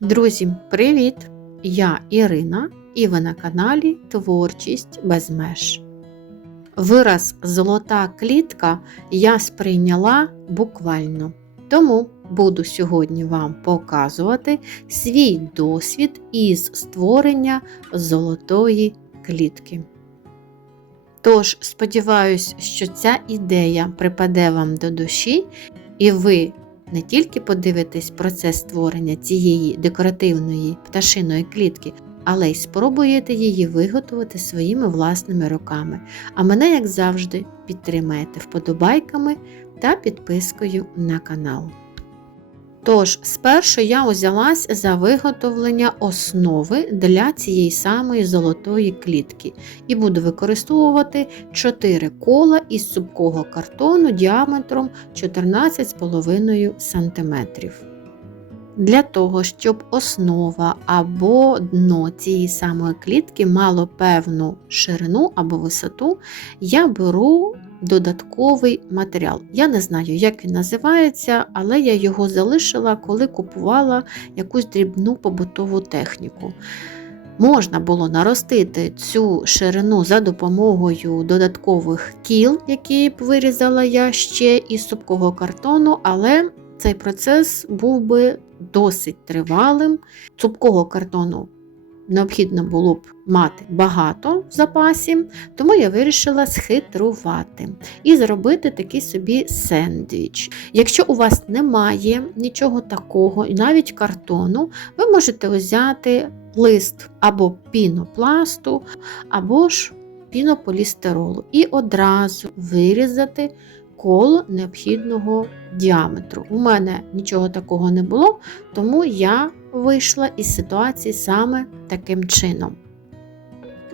Друзі, привіт! Я Ірина і ви на каналі Творчість без меж. Вираз золота клітка я сприйняла буквально. Тому буду сьогодні вам показувати свій досвід із створення золотої клітки. Тож, сподіваюсь, що ця ідея припаде вам до душі, і ви не тільки подивитесь процес створення цієї декоративної пташиної клітки, але й спробуєте її виготовити своїми власними руками. А мене, як завжди, підтримаєте вподобайками та підпискою на канал. Тож, спершу я узялась за виготовлення основи для цієї самої золотої клітки і буду використовувати 4 кола із цупкого картону діаметром 14,5 см. Для того, щоб основа або дно цієї самої клітки мало певну ширину або висоту, я беру додатковий матеріал. Я не знаю, як він називається, але я його залишила, коли купувала якусь дрібну побутову техніку. Можна було наростити цю ширину за допомогою додаткових кіл, які б вирізала я ще із супкого картону, але цей процес був би досить тривалим. Цупкого картону необхідно було б мати багато в запасі, тому я вирішила схитрувати і зробити такий собі сендвіч. Якщо у вас немає нічого такого, і навіть картону, ви можете взяти лист або пінопласту, або ж пінополістиролу і одразу вирізати коло необхідного діаметру. У мене нічого такого не було, тому я вийшла із ситуації саме таким чином.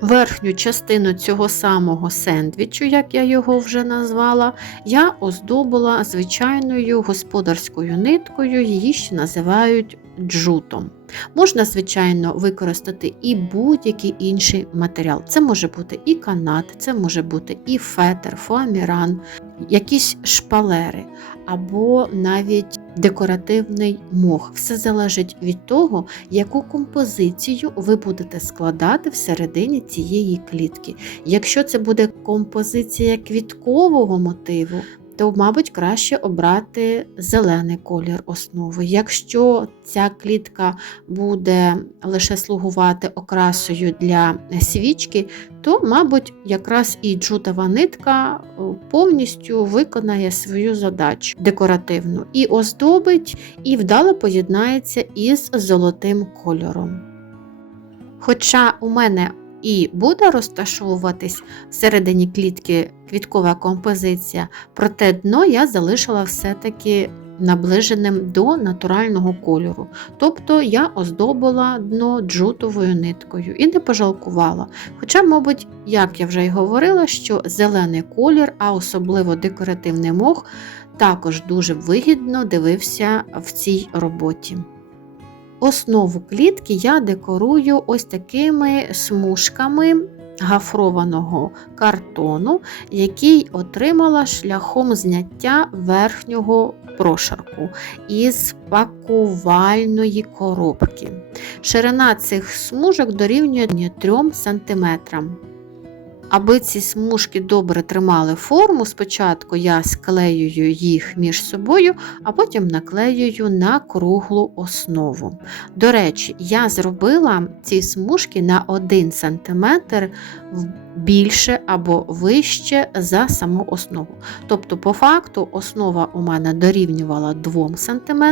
Верхню частину цього самого сендвічу, як я його вже назвала, я оздобила звичайною господарською ниткою, її ще називають джутом. Можна, звичайно, використати і будь-який інший матеріал. Це може бути і канат, це може бути і фетр, фоаміран, якісь шпалери, або навіть декоративний мох. Все залежить від того, яку композицію ви будете складати всередині цієї клітки. Якщо це буде композиція квіткового мотиву, то, мабуть, краще обрати зелений колір основи. Якщо ця клітка буде лише слугувати окрасою для свічки, то, мабуть, якраз і джутова нитка повністю виконає свою задачу декоративну і оздобить, і вдало поєднається із золотим кольором. Хоча у мене і буде розташовуватись всередині клітки квіткова композиція, проте дно я залишила все-таки наближеним до натурального кольору. Тобто я оздобила дно джутовою ниткою і не пожалкувала. Хоча, мабуть, як я вже й говорила, що зелений колір, а особливо декоративний мох, також дуже вигідно дивився в цій роботі. Основу клітки я декорую ось такими смужками гафрованого картону, який отримала шляхом зняття верхнього прошарку із пакувальної коробки. Ширина цих смужок дорівнює 3 см. Аби ці смужки добре тримали форму, спочатку я склеюю їх між собою, а потім наклеюю на круглу основу. До речі, я зробила ці смужки на 1 см більше або вище за саму основу. Тобто, по факту, основа у мене дорівнювала 2 см,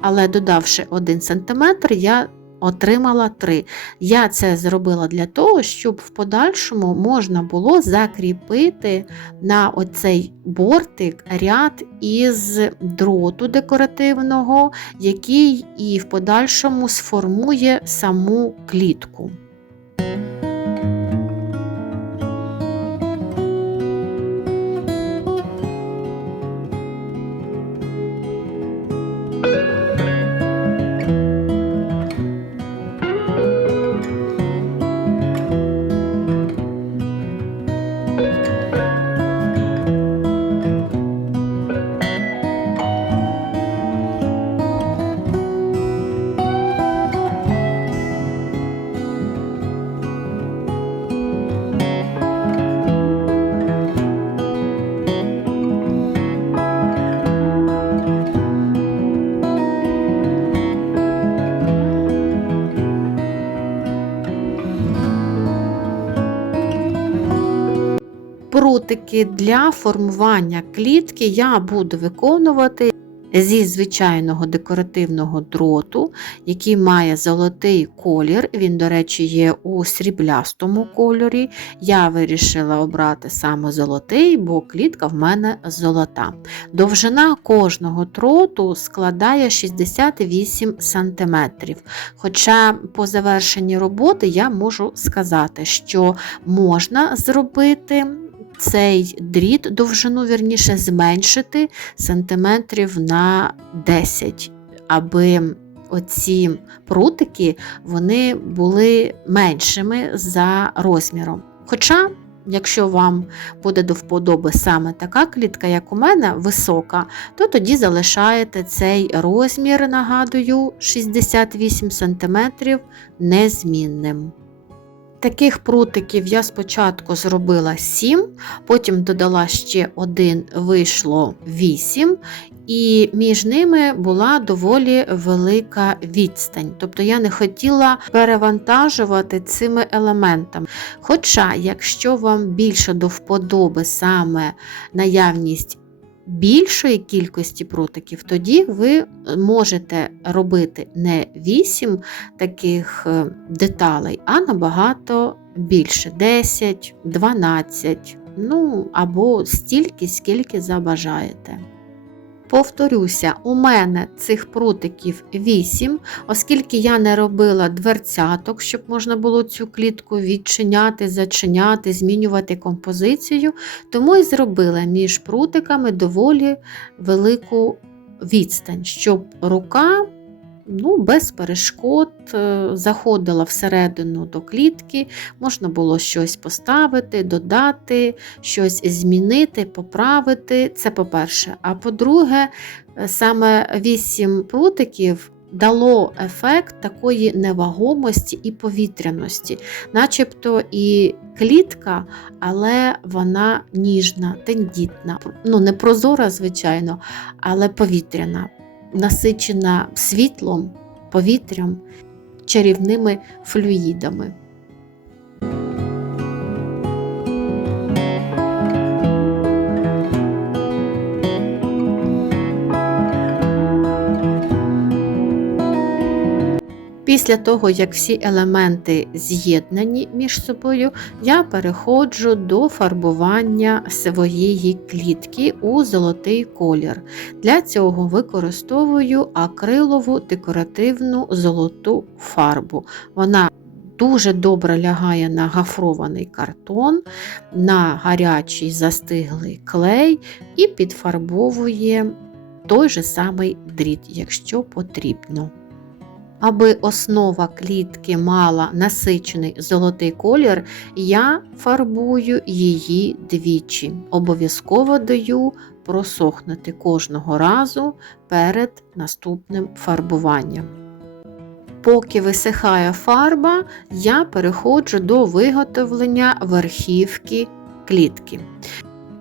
але додавши 1 см, я отримала 3. Я це зробила для того, щоб в подальшому можна було закріпити на оцей бортик ряд із дроту декоративного, який і в подальшому сформує саму клітку. Прутики для формування клітки я буду виконувати зі звичайного декоративного дроту, який має золотий колір. Він, до речі, є у сріблястому кольорі. Я вирішила обрати саме золотий, бо клітка в мене золота. Довжина кожного дроту складає 68 см. Хоча по завершенні роботи я можу сказати, що можна зробити цей дріт, довжину вірніше, зменшити сантиметрів на 10, аби оці прутики вони були меншими за розміром. Хоча, якщо вам буде до вподоби саме така клітка, як у мене, висока, то тоді залишаєте цей розмір, нагадую, 68 см незмінним. Таких прутиків я спочатку зробила 7, потім додала ще один, вийшло 8, і між ними була доволі велика відстань. Тобто я не хотіла перевантажувати цими елементами. Хоча, якщо вам більше до вподоби саме наявність більшої кількості прутиків, тоді ви можете робити не 8 таких е, деталей, а набагато більше 10, 12, ну або стільки, скільки забажаєте. Повторюся, у мене цих прутиків 8, оскільки я не робила дверцяток, щоб можна було цю клітку відчиняти, зачиняти, змінювати композицію, тому і зробила між прутиками доволі велику відстань, щоб рука ну, без перешкод е, заходила всередину до клітки, можна було щось поставити, додати, щось змінити, поправити. Це по-перше. А по-друге, е, саме вісім прутиків. Дало ефект такої невагомості і повітряності, начебто і клітка, але вона ніжна, тендітна, ну не прозора, звичайно, але повітряна насичена світлом, повітрям, чарівними флюїдами. Після того, як всі елементи з'єднані між собою, я переходжу до фарбування своєї клітки у золотий колір. Для цього використовую акрилову декоративну золоту фарбу. Вона Дуже добре лягає на гафрований картон, на гарячий застиглий клей і підфарбовує той же самий дріт, якщо потрібно. Аби основа клітки мала насичений золотий колір, я фарбую її двічі. Обов'язково даю просохнути кожного разу перед наступним фарбуванням. Поки висихає фарба, я переходжу до виготовлення верхівки клітки.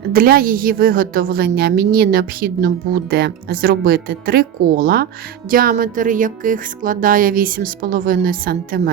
Для її виготовлення мені необхідно буде зробити три кола, діаметр яких складає 8,5 см.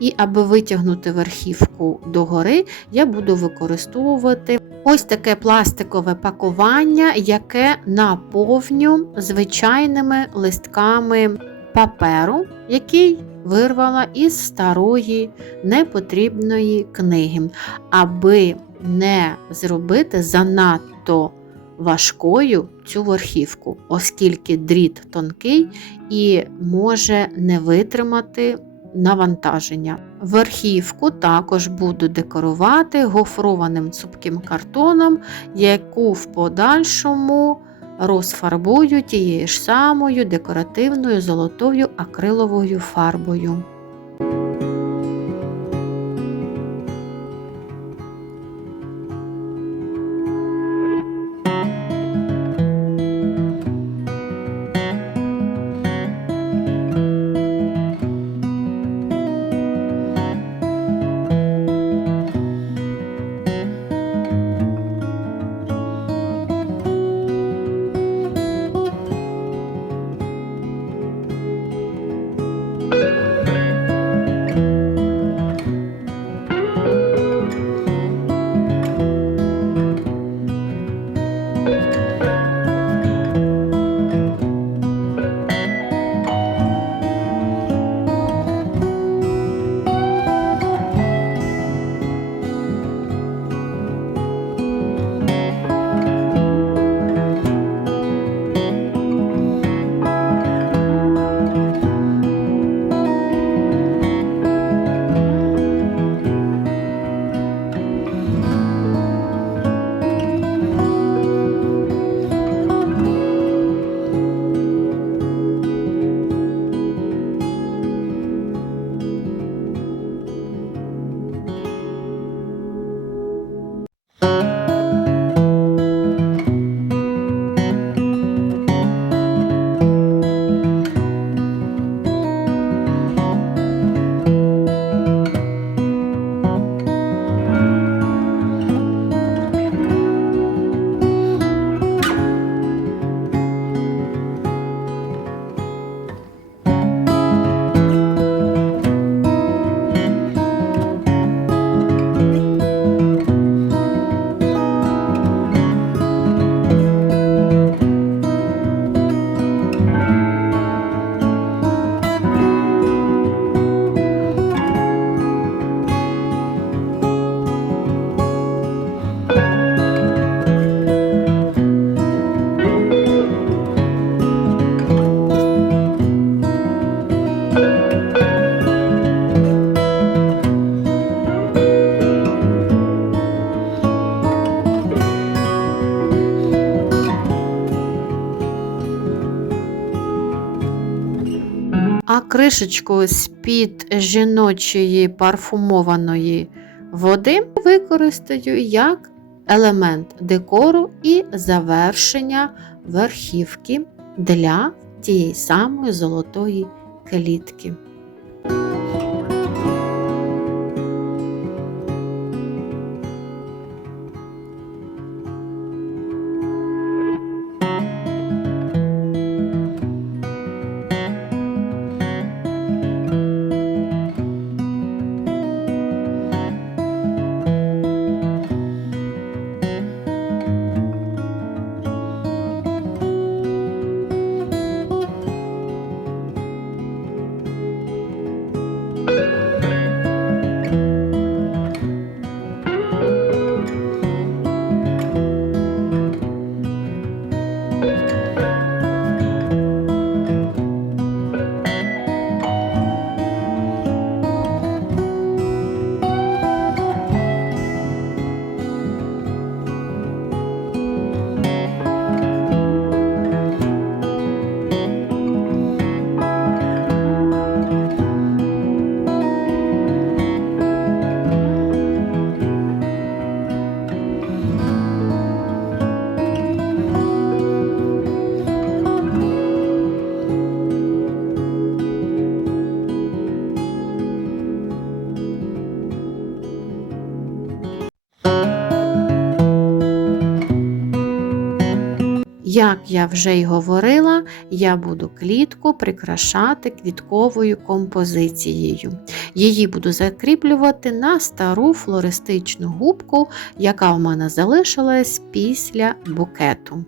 І аби витягнути верхівку догори, я буду використовувати ось таке пластикове пакування, яке наповню звичайними листками паперу, який вирвала із старої непотрібної книги. аби не зробити занадто важкою цю верхівку, оскільки дріт тонкий і може не витримати навантаження. Верхівку також буду декорувати гофрованим цупким картоном, яку в подальшому розфарбую тією ж самою декоративною золотою акриловою фарбою. Кришечку з-під жіночої парфумованої води використаю як елемент декору і завершення верхівки для тієї самої золотої клітки. Як я вже й говорила, я буду клітку прикрашати квітковою композицією. Її буду закріплювати на стару флористичну губку, яка в мене залишилась після букету.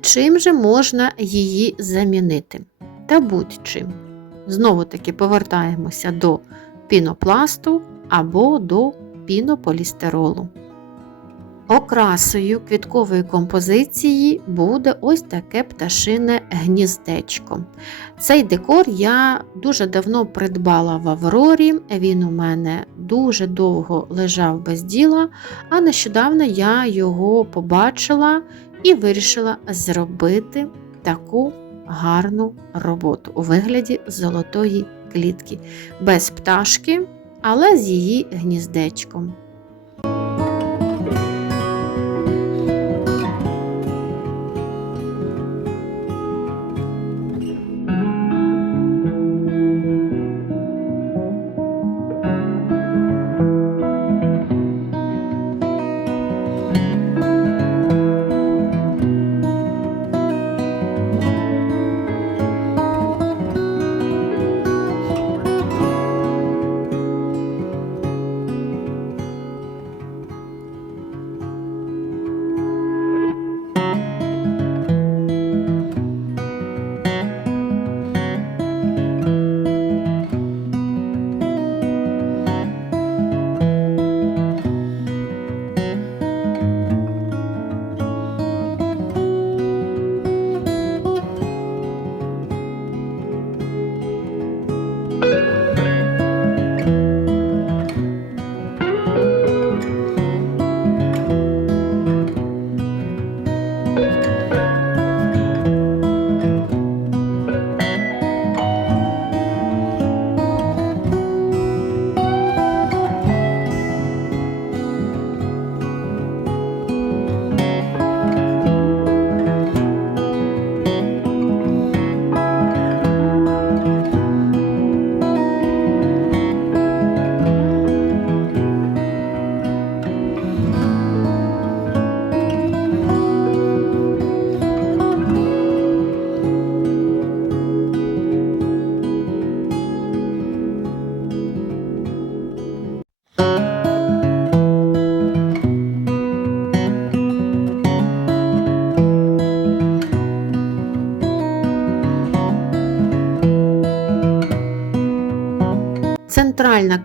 Чим же можна її замінити? Та будь-чим. Знову таки повертаємося до пінопласту або до пінополістиролу. Окрасою квіткової композиції буде ось таке пташине гніздечко. Цей декор я дуже давно придбала в Аврорі, він у мене дуже довго лежав без діла, а нещодавно я його побачила і вирішила зробити таку гарну роботу у вигляді золотої клітки, без пташки, але з її гніздечком.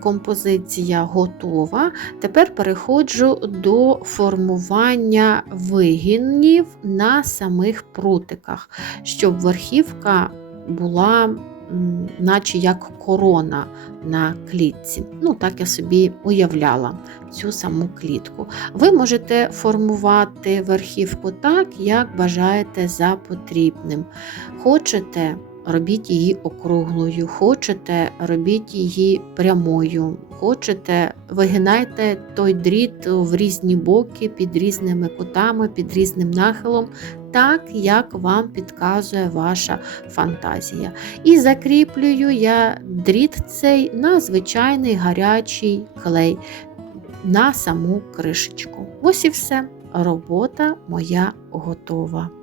Композиція готова. Тепер переходжу до формування вигінів на самих прутиках, щоб верхівка була, наче як корона на клітці. Ну, так я собі уявляла цю саму клітку. Ви можете формувати верхівку так, як бажаєте за потрібним. Хочете робіть її округлою, хочете, робіть її прямою, хочете, вигинайте той дріт в різні боки, під різними кутами, під різним нахилом, так як вам підказує ваша фантазія. І закріплюю я дріт цей на звичайний гарячий клей на саму кришечку. Ось і все. Робота моя готова.